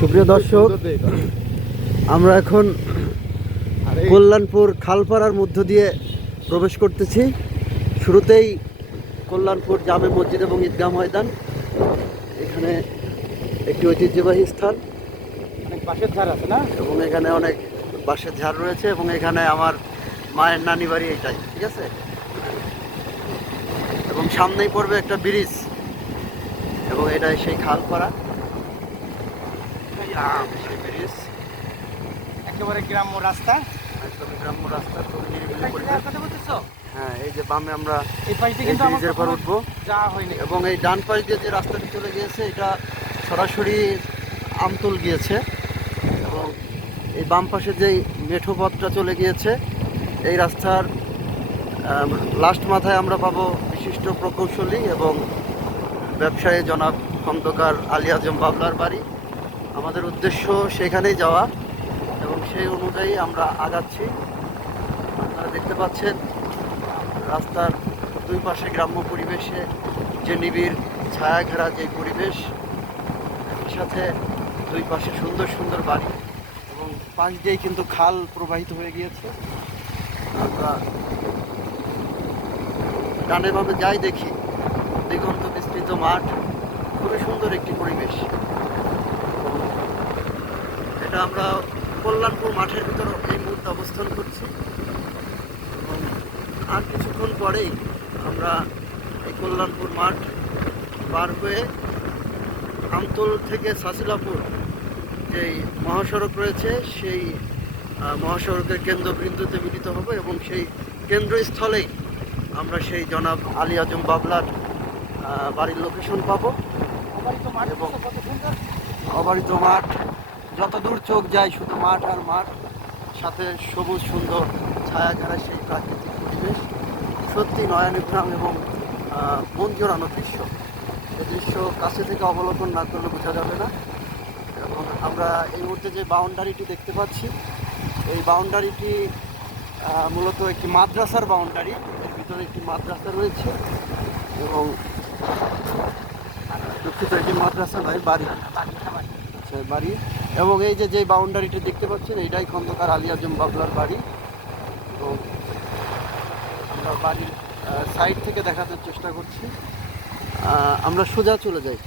সুপ্রিয় দর্শক, আমরা এখন কল্যাণপুর খালপাড়ার মধ্য দিয়ে প্রবেশ করতেছি। শুরুতেই কল্যাণপুর জামে মসজিদ এবং ঈদগাহ ময়দান। এখানে একটি ঐতিহ্যবাহী স্থান, অনেক বাঁশের ঝাড় আছে না? এবং এখানে অনেক বাঁশের ঝাড় রয়েছে, এবং এখানে আমার মায়ের নানি বাড়ি এইটাই, ঠিক আছে। এবং সামনেই পড়বে একটা ব্রিজ, এবং এটাই সেই খালপাড়া, সেই ব্রিজ। একেবারে গ্রাম্য রাস্তা, একদম গ্রাম্য রাস্তা, খুবই নিরিবিলি এটা কি পরিবেশ। যাওয়ার কথা বলতেছো? হ্যাঁ, এই যে বামে আমরা এই পাশে এই কিন্তু আমার ব্রিজের পর কখনো উঠবো, যাওয়া হয়নি। এবং এই ডান পাশ দিয়ে যে রাস্তাটি চলে গিয়েছে এটা সরাসরি আমতল গিয়েছে, এবং এই বাম পাশে যেই মেঠো পথটা চলে গিয়েছে এই রাস্তার লাস্ট মাথায় আমরা পাবো বিশিষ্ট প্রকৌশলী এবং ব্যবসায়ী জনাব খন্দকার আলী আজম বাবলার বাড়ি। আমাদের উদ্দেশ্য সেখানেই যাওয়া, এবং সেই অনুযায়ী আমরা আগাচ্ছি। আপনারা দেখতে পাচ্ছেন রাস্তার দুই পাশে গ্রাম্য পরিবেশে যে নিবিড় ছায়া ঘেরা যে পরিবেশ, একই সাথে দুই পাশে সুন্দর সুন্দর বাড়ি, এবং পাশ দিয়েই কিন্তু খাল প্রবাহিত হয়ে গিয়েছে। আমরা ডানে বামে যাই দেখি দিগন্ত বিস্তৃত মাঠ, খুবই সুন্দর একটি পরিবেশ। এটা আমরা কল্যাণপুর মাঠের ভিতরে এই মুহূর্তে অবস্থান করছি, এবং আর কিছুক্ষণ পরেই আমরা এই কল্যাণপুর মাঠ পার হয়ে আমতল থেকে সাসিলাপুর যেই মহাসড়ক রয়েছে সেই মহাসড়কের কেন্দ্রবিন্দুতে মিলিত হব, এবং সেই কেন্দ্রস্থলেই আমরা সেই জনাব আলী আজম বাবলার বাড়ির লোকেশন পাবো। অবারিত মাঠ এবং কত সুন্দর। অবারিত মাঠ, যত দূর চোখ যায় শুধু মাঠ আর মাঠ, সাথে সবুজ সুন্দর ছায়া ঘেরা সেই প্রাকৃতিক পরিবেশ, সত্যি নয়নগ্রাম এবং মন জোড়ানো দৃশ্য। এই দৃশ্য কাছে থেকে অবলোকন না করলে বোঝা যাবে না। এবং আমরা এই মুহূর্তে যে বাউন্ডারিটি দেখতে পাচ্ছি, এই বাউন্ডারিটি মূলত একটি মাদ্রাসার বাউন্ডারি। এর ভিতরে একটি মাদ্রাসা রয়েছে, এবং দুঃখিত, একটি মাদ্রাসা নয়, বাড়ি, আচ্ছা বাড়ি। এবং এই যে যে বাউন্ডারিটি দেখতে পাচ্ছেন এইটাই খন্দকার আলী আজম বাবলার বাড়ি। তো আমরা বাড়ির সাইড থেকে দেখাতে চেষ্টা করছি। আমরা সোজা চলে যাই।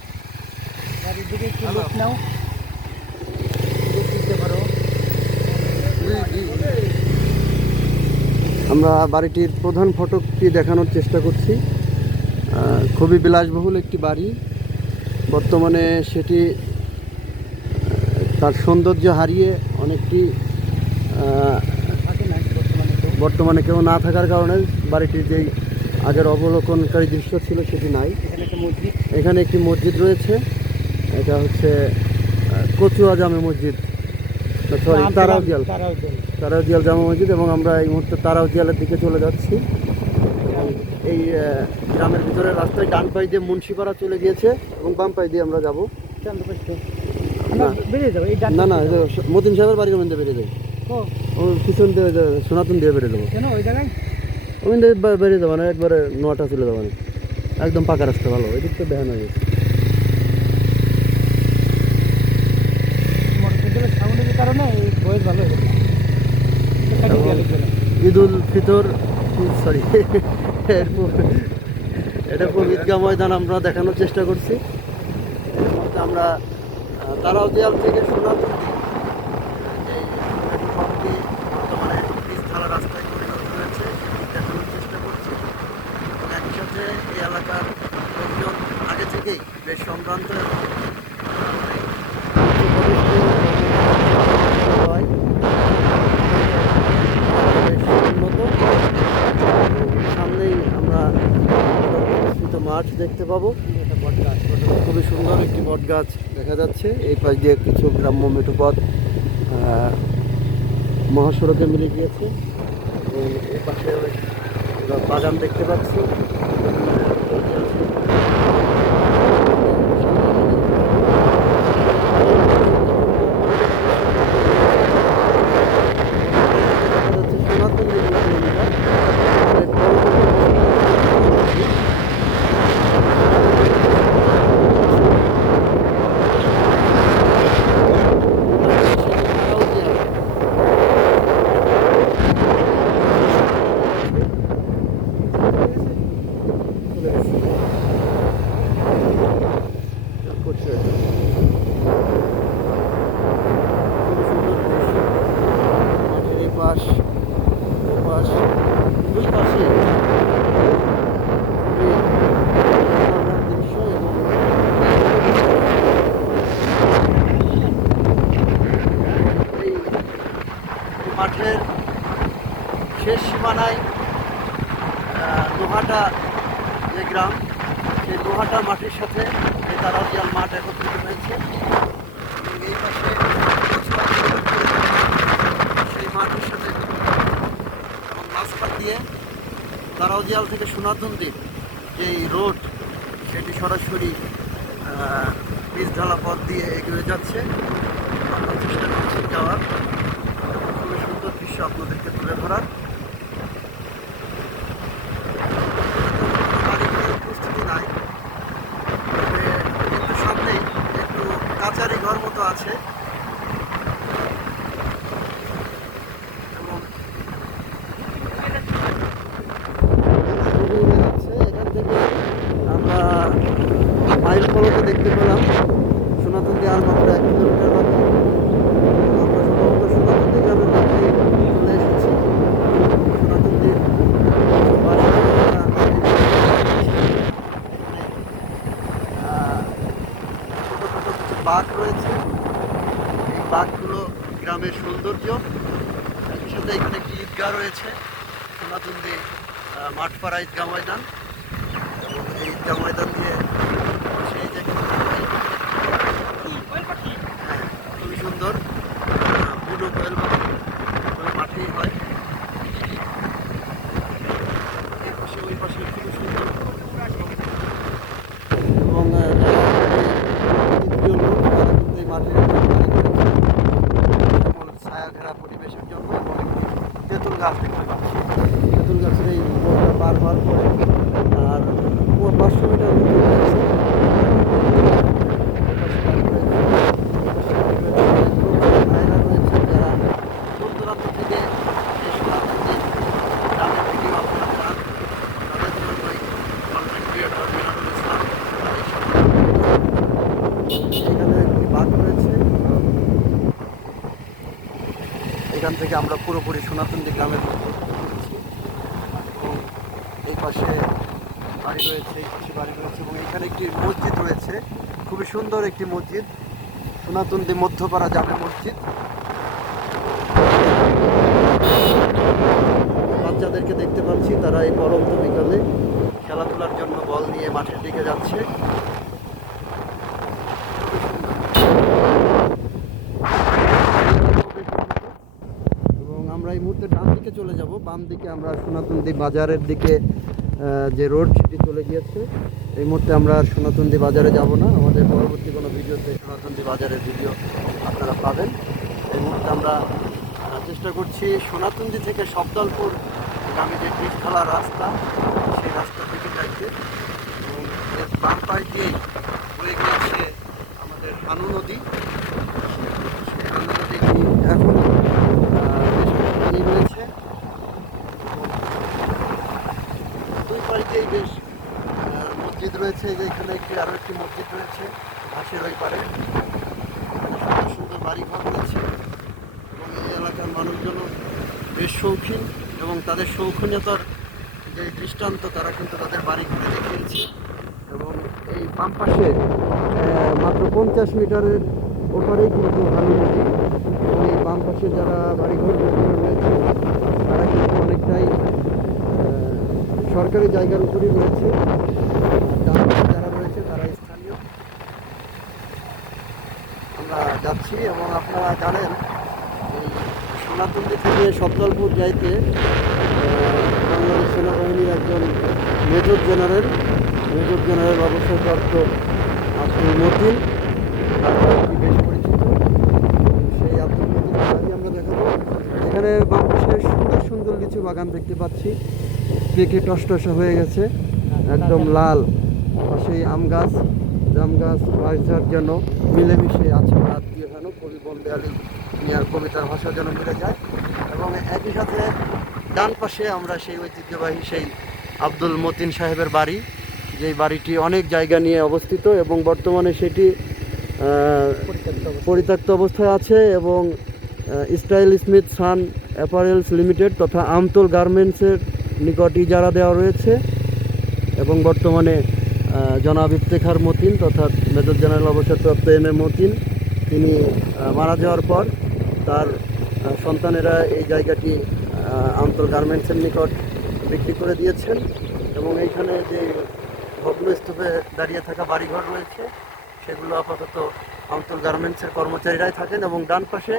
বাড়ির দিকে একটু লোক নাও, দিতে পারো। আমরা বাড়িটির প্রধান ফটকটি দেখানোর চেষ্টা করছি। খুবই বিলাসবহুল একটি বাড়ি। বর্তমানে সেটি তার সৌন্দর্য হারিয়ে অনেকটি বর্তমানে কেউ না থাকার কারণে বাড়িটির যেই আগের অবলোকনকারী দৃশ্য ছিল সেটি নাই। এখানে একটি মসজিদ রয়েছে, এটা হচ্ছে কচুয়া জামে মসজিদ, সরি তারাউজিয়াল জামে মসজিদ। এবং আমরা এই মুহূর্তে তারাউজিয়ালের দিকে চলে যাচ্ছি। এই গ্রামের ভিতরে রাস্তায় ডান পাশ দিয়ে মুন্সিপাড়া চলে গিয়েছে, এবং বাম পাশ দিয়ে আমরা যাবো। না না, মতিন সাহেবের বাড়ির মধ্যে বেরিয়ে যাই, ও পিছন দিয়ে সনাতন দিয়ে বেরিয়ে যাবো। ওই জায়গায় ওই বেরিয়ে যাবো না, একবারে নোয়াটা চলে যাবো না, একদম পাকা রাস্তা, ভালো ওই দিক তো দেখানো হয়ে গেছে। মোটরসাইকেলের সাউন্ডের কারণে এই ভয়েস ভালো হয়ে গেছে। ঈদ উল ফিতর, সরি, এরপর এরপর ঈদগাহ ময়দান আমরা দেখানোর চেষ্টা করছি। এর মধ্যে আমরা তারাউজিয়াল থেকে সোনাপুর এই পথটি বর্তমানে পিচঢালা রাস্তায় পরিণত হয়েছে সেটি দেখানোর চেষ্টা করছি। এবং একই সাথে এই এলাকার লোকজন আগে থেকেই বেশ সম্ভ্রান্ত এবং হয় বেশ উন্নত। সামনেই আমরা বিস্তৃত মাঠ দেখতে পাবো, খুবই সুন্দর একটি বট গাছ দেখা যাচ্ছে। এই পাশ দিয়ে কিছু গ্রাম্য মেঠোপথ মহাসড়কে মিলে গিয়েছে, এবং এই পাশে বাগান দেখতে পাচ্ছি। সীমানায় লোহাটা যে গ্রাম, সেই লোহাটা মাটির সাথে এই তারাজিয়াল মাঠ একত্রিত হয়েছে। এবং এই পাশে সেই মাঠের সাথে এবং মাঝখান দিয়ে তারাজিয়াল থেকে সোনাতন্দির যেই রোড, সেটি সরাসরি পিচ ঢালা পথ দিয়ে এগিয়ে যাচ্ছে। আমরা চেষ্টা করছি যাওয়ার, খুবই সুন্দর দৃশ্য আপনাদেরকে তুলে ধরার। উপস্থিতি নাই, তবে কিন্তু সামনেই একটু কাচারি ঘর মতো আছে এবং এখান থেকে আমরা মাইল ফলকে দেখতে পেলাম সোনাতন্দি আর মাত্র 1 কিলোমিটার বাকি। আমরা সম্ভবত সোনাতন্দি গ্রামের কাছে চলে এসেছি। সোনাতন্দির ছোটো ছোটো কিছু বাঘ রয়েছে। এই বাঘগুলো গ্রামের সৌন্দর্য। একই সাথে এখানে একটি ঈদগাহ রয়েছে, সোনাতন্দি মাঠপাড়া ঈদগাহ ময়দান। এবং এই ঈদগাহ ময়দান দিয়ে সেই যে হ্যাঁ, খুবই সুন্দর বুনো কোয়েল পাখি ওগুলো মাঠেই হয়। এই পাশে ওই পাশে খুবই সুন্দর। এবং দ্বিতীয় লোক তারা কিন্তু এই মাঠে ছায়া ঘেরা পরিবেশের জন্য এবং একটি তেঁতুল গাছ দেখতে পাচ্ছি। তেঁতুল গাছের এই মোড়টা পার হওয়ার পরে আর 500 মিটার মতো রয়েছে। ভাইরা রয়েছে যারা দূর দূরান্ত থেকে এই সোনাতন্দি গ্রামের ভিডিও আপনারা চান, তাদের জন্যই কন্টেন্ট ক্রিয়েটর মিনারুল ইসলাম এখানে একটি বাঘ রয়েছে। এখান থেকে আমরা পুরোপুরি সোনাতন্দি গ্রামের মধ্যে ঘুরছি। এবং এই পাশে বাড়ি রয়েছে, এই পাশে বাড়ি রয়েছে এবং এখানে একটি মসজিদ রয়েছে, খুবই সুন্দর একটি মসজিদ, সোনাতন্দি মধ্যপাড়া জামে মসজিদ। বাচ্চাদেরকে দেখতে পাচ্ছি, তারা এই পরন্ত বিকালে খেলাধুলার জন্য বল নিয়ে মাঠের দিকে যাচ্ছে। এবং আমরা এই মুহূর্তে ডান দিকে চলে যাব, বাম দিকে আমরা সোনাতন্দি বাজারের দিকে যে রোড সেটি চলে গিয়েছে। এই মুহূর্তে আমরা আর সোনাতন্দি বাজারে যাব না, আমাদের পরবর্তী কোনো ভিডিওতে সোনাতন্দি বাজারের ভিডিও আপনারা পাবেন। এই মুহূর্তে আমরা চেষ্টা করছি সোনাতন্দি থেকে শব্দলপুর গ্রামে যে বৃক্ষালা রাস্তা, সেই রাস্তা থেকে যাইতে। এবং এর বাম পাশ দিয়েই বয়ে গিয়েছে আমাদের হানু নদী। সেই হানু নদী এখনও বেশ পানি রয়েছে। দুই পাড়িতেই বেশ মসজিদ রয়েছে, যে এখানে আরও একটি মসজিদ রয়েছে ঘাসের ওই পারে। সুন্দর সুন্দর বাড়িঘর রয়েছে এবং এই এলাকার মানুষজন বেশ শৌখিন এবং তাদের শৌখিনতার যে দৃষ্টান্ত তারা কিন্তু তাদের বাড়িঘরে দেখিয়েছে। এবং এই বাম পাশে মাত্র 50 মিটারের ওপারেই কিন্তু হানু নদী। এবং এই বাম পাশে যারা বাড়িঘর রয়েছে তারা কিন্তু অনেকটাই সরকারি জায়গার উপরই রয়েছে। যারা রয়েছে তারা স্থানীয়। আমরা যাচ্ছি এবং আপনারা জানেন এই সোনাতন্দি থেকে শব্দলপুর যাইতে বাংলাদেশ সেনাবাহিনীর একজন মেজর জেনারেল অবসরপ্রাপ্ত আব্দুল মতিন, বেশ পরিচিত। সেই আব্দুল মতিন বাড়ি আমরা দেখাবো। এখানে বাম পাশে সুন্দর সুন্দর লিচু বাগান দেখতে পাচ্ছি, পেকে টসটসা হয়ে গেছে, একদম লাল। পাশেই আম গাছ, জাম গাছ, বাঁশঝাড় যেন মিলেমিশে আছে, আত্মীয় যেন কবি বন্দেয়ালি মিয়ার কবিতার ভাষা যেন মিলে যায়। এবং একই সাথে ডান পাশে আমরা সেই ঐতিহ্যবাহী সেই আব্দুল মতিন সাহেবের বাড়ি, যেই বাড়িটি অনেক জায়গা নিয়ে অবস্থিত এবং বর্তমানে সেটি পরিত্যক্ত অবস্থায় আছে। এবং স্টাইল স্মিথ সান অ্যাপারেলস লিমিটেড তথা আমতল গার্মেন্টসের নিকট ইজারা দেওয়া রয়েছে। এবং বর্তমানে জনাব ইফতেখার মতিন তথা মেজর জেনারেল অবসরপ্রাপ্ত এম এ মতিন, তিনি মারা যাওয়ার পর তার সন্তানেরা এই জায়গাটি আমতল গার্মেন্টসের নিকট বিক্রি করে দিয়েছেন। এবং এইখানে যে ভগ্নস্তূপে দাঁড়িয়ে থাকা বাড়িঘর রয়েছে সেগুলো আপাতত আমতল গার্মেন্টসের কর্মচারীরাই থাকেন। এবং ডান পাশে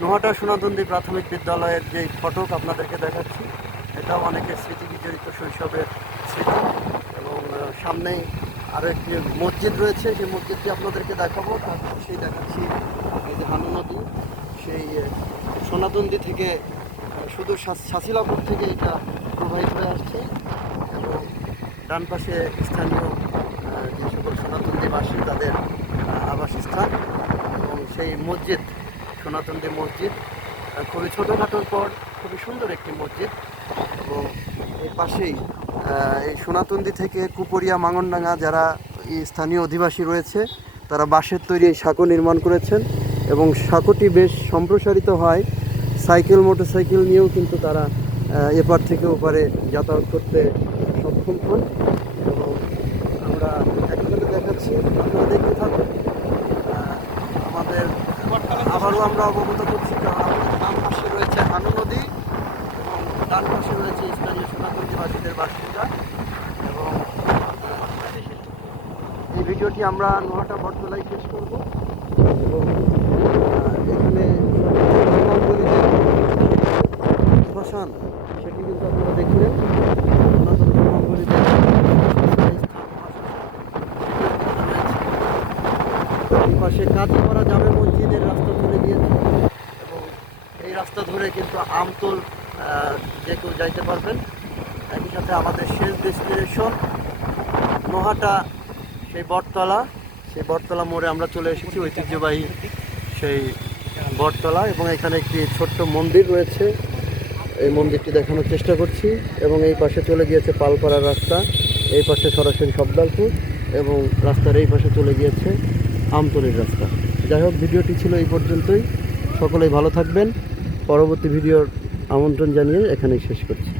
নোহাটা সোনাতন্দি প্রাথমিক বিদ্যালয়ের যে ফটক আপনাদেরকে দেখাচ্ছি, এটাও অনেকের স্মৃতি বিজড়িত শৈশবের স্মৃতি। এবং সামনেই আরও একটি মসজিদ রয়েছে, সেই মসজিদটি আপনাদেরকে দেখাবো। তারপর সেই দেখাচ্ছি এই যে হানু নদী, সেই সোনাতন্দি থেকে শুধু শাসিলাপুর থেকে এটা প্রবাহিত হয়ে আসছে। এবং ডান পাশে স্থানীয় যে সকল সোনাতন্দিবাসী তাদের আবাসস্থান এবং সেই মসজিদ, সোনাতন্দি মসজিদ, খুবই ছোটোখাটোর পর খুবই সুন্দর একটি মসজিদ। এবং এই পাশেই এই সোনাতন্দি থেকে কুপরিয়া মাঙনডাঙ্গা যারা এই স্থানীয় অধিবাসী রয়েছে তারা বাঁশের তৈরি এই সাঁকো নির্মাণ করেছেন। এবং সাঁকোটি বেশ সম্প্রসারিত হয়, সাইকেল মোটরসাইকেল নিয়েও কিন্তু তারা এপার থেকে ওপারে যাতায়াত করতে সক্ষম হন। এবং আমরা একসাথে দেখাচ্ছি, আপনারা দেখতে থাকুন। আমাদের আবারও আমরা অবগত করছি, কারণ আমাদের ডান পাশে রয়েছে হানু নদী এবং ডান পাশে রয়েছে স্থানীয় সোনাতন্দিবাসীদের বাসিন্দা। এবং এই ভিডিওটি আমরা নোহাটা বটতলায় শেষ করব। এবং এখানে শ্মশান সেটি কিন্তু আপনারা দেখলেন, সনাতন ধর্মাবলীদের পাশে কাজ করা যাবে মসজিদের রাস্তা চলে গিয়েছে। এবং এই রাস্তা ধরে কিন্তু আমতল যে কেউ যাইতে পারবেন। একই সাথে আমাদের শেষ ডেস্টিনেশন নোহাটা সেই বটতলা মোড়ে আমরা চলে এসেছি, ঐতিহ্যবাহী সেই বটতলা। এবং এখানে একটি ছোট্ট মন্দির রয়েছে, এই মন্দিরটি দেখানোর চেষ্টা করছি। এবং এই পাশে চলে গিয়েছে পালপাড়ার রাস্তা, এই পাশে সরাসরি সবদালপুর, এবং রাস্তার এই পাশে চলে গিয়েছে আমতলের রাস্তা। যাই হোক, ভিডিওটি ছিল এই পর্যন্তই। সকলেই ভালো থাকবেন। পরবর্তী ভিডিওর আমন্ত্রণ জানিয়ে এখানেই শেষ করছি।